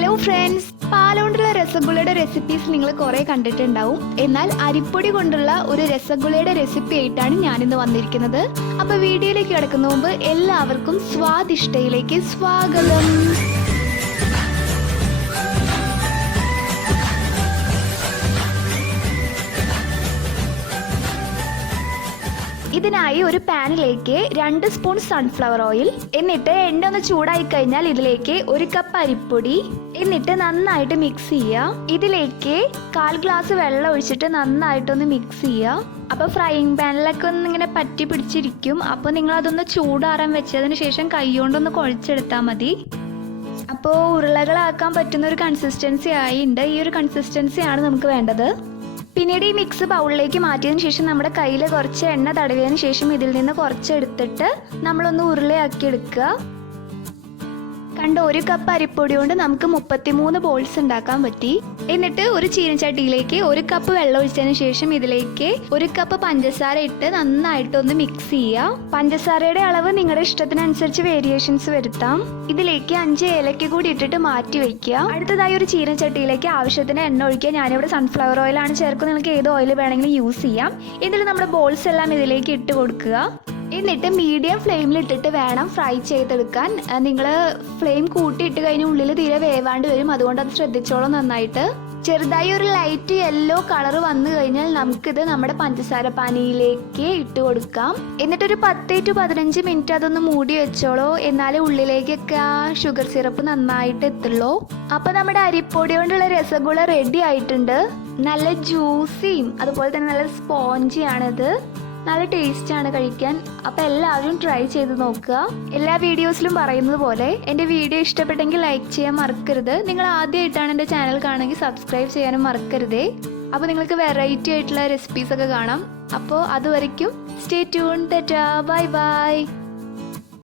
Hello friends, പാലുകൊണ്ടുള്ള രസഗുള്ളയുടെ recipes നിങ്ങൾ കുറേ കണ്ടിട്ടുണ്ടാവും. എന്നാൽ അരിപ്പൊടി കൊണ്ടുള്ള ഒരു രസഗുള്ളയുടെ റെസിപ്പി ആയിട്ടാണ് ഞാനിന്ന് വന്നിരിക്കുന്നത്. അപ്പോൾ വീഡിയോയിലേക്ക് കിടക്കുന്ന മുമ്പ് എല്ലാവർക്കും സ്വാദിഷ്ടയിലേക്ക് സ്വാഗതം. ഇതിനായി ഒരു പാനിലേക്ക് 2 സ്പൂൺ സൺഫ്ലവർ ഓയിൽ, എന്നിട്ട് എണ്ണ ഒന്ന് ചൂടായി കഴിഞ്ഞാൽ ഇതിലേക്ക് 1 കപ്പ് അരിപ്പൊടി, എന്നിട്ട് നന്നായിട്ട് മിക്സ് ചെയ്യുക. ഇതിലേക്ക് 1/4 ഗ്ലാസ് വെള്ളം ഒഴിച്ചിട്ട് നന്നായിട്ടൊന്ന് മിക്സ് ചെയ്യുക. അപ്പോൾ ഫ്രൈയിങ് പാനിലൊക്കെ ഒന്ന് ഇങ്ങനെ പറ്റി പിടിച്ചിരിക്കും. അപ്പോൾ നിങ്ങൾ അതൊന്ന് ചൂടാറാൻ വെച്ചതിന് ശേഷം കൈ കൊണ്ടൊന്ന് കുഴച്ചെടുത്താൽ മതി. അപ്പോൾ ഉരുളകളാക്കാൻ പറ്റുന്ന ഒരു കൺസിസ്റ്റൻസി ആയിട്ടുണ്ട്. ഈ ഒരു കൺസിസ്റ്റൻസിയാണ് നമുക്ക് വേണ്ടത്. പിന്നീട് ഈ മിക്സ് ബൗളിലേക്ക് മാറ്റിയതിന് ശേഷം നമ്മുടെ കയ്യിൽ കുറച്ച് എണ്ണ തടവിയതിന് ശേഷം ഇതിൽ നിന്ന് കുറച്ചെടുത്തിട്ട് നമ്മളൊന്ന് ഉരുളയാക്കി എടുക്കുക. കണ്ടോ, 1 കപ്പ് അരിപ്പൊടി കൊണ്ട് നമുക്ക് 33 ബോൾസ് ഉണ്ടാക്കാൻ പറ്റി. എന്നിട്ട് ഒരു ചീനച്ചട്ടിയിലേക്ക് 1 കപ്പ് വെള്ളം ഒഴിച്ചതിന് ശേഷം ഇതിലേക്ക് 1 കപ്പ് പഞ്ചസാര ഇട്ട് നന്നായിട്ടൊന്ന് മിക്സ് ചെയ്യുക. പഞ്ചസാരയുടെ അളവ് നിങ്ങളുടെ ഇഷ്ടത്തിനനുസരിച്ച് വേരിയേഷൻസ് വരുത്താം. ഇതിലേക്ക് 5 ഏലക്ക കൂടി ഇട്ടിട്ട് മാറ്റി വയ്ക്കുക. അടുത്തതായി ഒരു ചീനച്ചട്ടിയിലേക്ക് ആവശ്യത്തിന് എണ്ണ ഒഴിക്കുക. ഞാനിവിടെ സൺഫ്ലവർ ഓയിലാണ് ചേർക്കുന്നത്. നിങ്ങൾക്ക് ഏത് ഓയിൽ വേണമെങ്കിലും യൂസ് ചെയ്യാം. എന്നിട്ട് നമ്മുടെ ബോൾസ് എല്ലാം ഇതിലേക്ക് ഇട്ട് കൊടുക്കുക. എന്നിട്ട് മീഡിയം ഫ്ലെയിമിൽ ഇട്ടിട്ട് വേണം ഫ്രൈ ചെയ്തെടുക്കാൻ. നിങ്ങൾ ഫ്ലെയിം കൂട്ടിയിട്ട് കഴിഞ്ഞ് ഉള്ളിൽ തീരെ വേവാണ്ട് വരും. അതുകൊണ്ട് അത് ശ്രദ്ധിച്ചോളാം നന്നായിട്ട്. ചെറുതായി ഒരു ലൈറ്റ് യെല്ലോ കളർ വന്നു കഴിഞ്ഞാൽ നമുക്കിത് നമ്മുടെ പഞ്ചസാര പാനിയിലേക്ക് ഇട്ട് കൊടുക്കാം. എന്നിട്ടൊരു 10 to 15 മിനിറ്റ് അതൊന്ന് മൂടി വെച്ചോളൂ. എന്നാലേ ഉള്ളിലേക്കൊക്കെ ആ ഷുഗർ സിറപ്പ് നന്നായിട്ട് എത്തുള്ളൂ. അപ്പോൾ നമ്മുടെ അരിപ്പൊടി കൊണ്ടുള്ള രസഗുള്ള റെഡി ആയിട്ടുണ്ട്. നല്ല ജ്യൂസിയും അതുപോലെ തന്നെ നല്ല സ്പോഞ്ചിയാണിത്. നല്ല ടേസ്റ്റാണ് കഴിക്കാൻ. അപ്പോൾ എല്ലാവരും ട്രൈ ചെയ്ത് നോക്കുക. എല്ലാ വീഡിയോസിലും പറയുന്നത് പോലെ എൻ്റെ വീഡിയോ ഇഷ്ടപ്പെട്ടെങ്കിൽ ലൈക്ക് ചെയ്യാൻ മറക്കരുത്. നിങ്ങൾ ആദ്യമായിട്ടാണ് എൻ്റെ ചാനൽ കാണുമെങ്കിൽ സബ്സ്ക്രൈബ് ചെയ്യാനും മറക്കരുതേ. അപ്പോൾ നിങ്ങൾക്ക് വെറൈറ്റി ആയിട്ടുള്ള റെസിപ്പീസൊക്കെ കാണാം. അപ്പോൾ അതുവരയ്ക്കും സ്റ്റേ ട്യൂൺ. Bye bye.